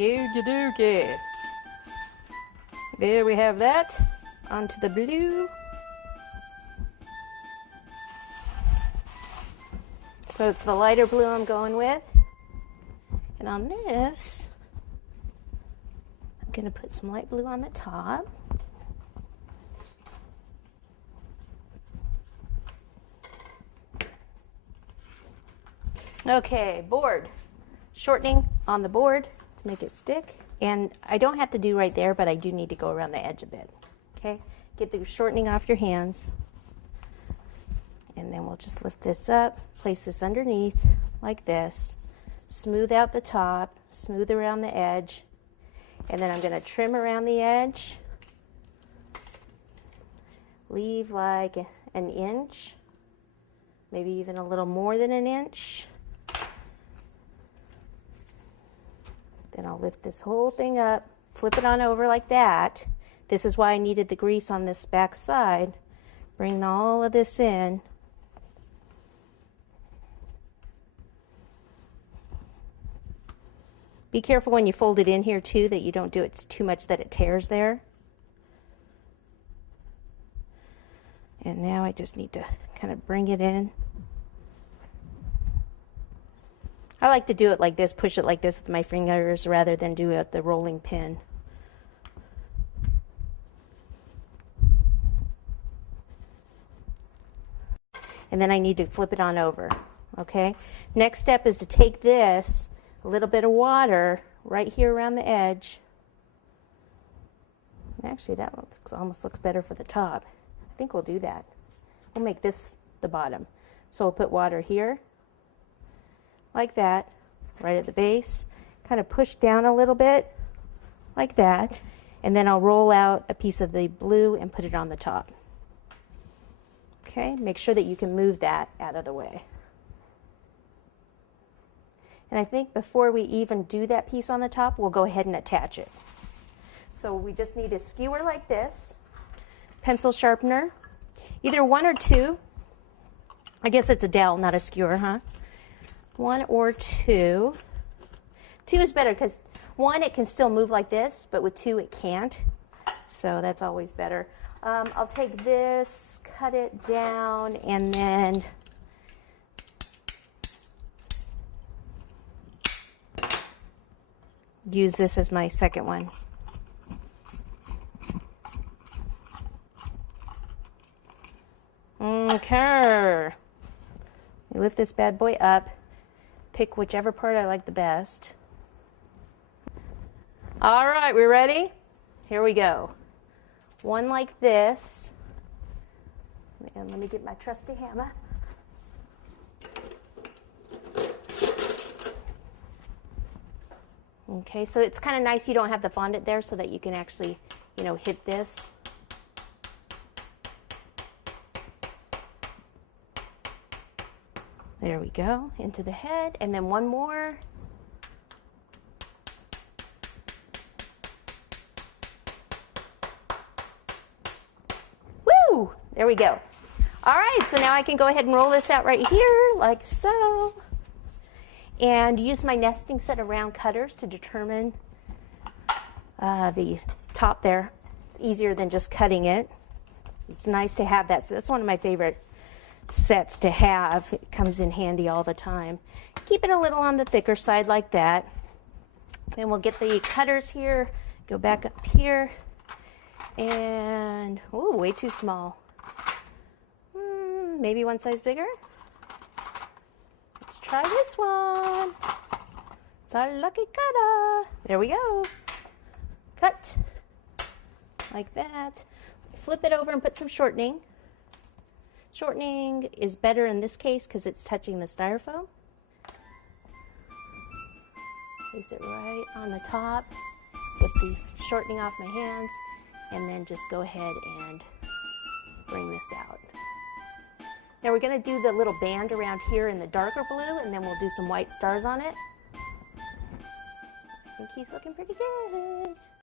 Okie dokie. There we have that. Onto the blue. So it's the lighter blue I'm going with. And on this, I'm going to put some light blue on the top. Okay, board. Shortening on the board to make it stick. And I don't have to do right there, but I do need to go around the edge a bit. Okay, get the shortening off your hands. And then we'll just lift this up, place this underneath like this, smooth out the top, smooth around the edge, and then I'm going to trim around the edge, leave like an inch, maybe even a little more than an inch. Then I'll lift this whole thing up, flip it on over like that. This is why I needed the grease on this back side. Bring all of this in. Be careful when you fold it in here too that you don't do it too much that it tears there. And now I just need to kind of bring it in. I like to do it like this, push it like this with my fingers rather than do it with the rolling pin. And then I need to flip it on over, okay? Next step is to take this, a little bit of water right here around the edge. Actually, that almost looks better for the top. I think we'll do that. We'll make this the bottom. So we'll put water here, like that, right at the base. Kind of push down a little bit, like that. And then I'll roll out a piece of the blue and put it on the top. Okay, make sure that you can move that out of the way. And I think before we even do that piece on the top, we'll go ahead and attach it. So we just need a skewer like this, pencil sharpener, either one or two. I guess it's a dowel, not a skewer, huh? One or two. Two is better because one, it can still move like this, but with two, it can't. So that's always better. I'll take this, cut it down, and then use this as my second one. Okay. Lift this bad boy up. Pick whichever part I like the best. All right, we ready? Here we go. One like this. And let me get my trusty hammer. Okay, so it's kind of nice you don't have the fondant there so that you can actually, hit this. There we go, into the head, and then one more. Woo! There we go. All right, so now I can go ahead and roll this out right here, like so. And use my nesting set of round cutters to determine the top there. It's easier than just cutting it. It's nice to have that. So that's one of my favorite sets to have. It comes in handy all the time. Keep it a little on the thicker side like that. Then we'll get the cutters here, go back up here, and, oh, way too small. Maybe one size bigger. Let's try this one. It's our lucky cutter. There we go. Cut, like that. Flip it over and put some shortening. Shortening is better in this case because it's touching the styrofoam. Place it right on the top. Get the shortening off my hands, and then just go ahead and bring this out. Now we're going to do the little band around here in the darker blue, and then we'll do some white stars on it. I think he's looking pretty good.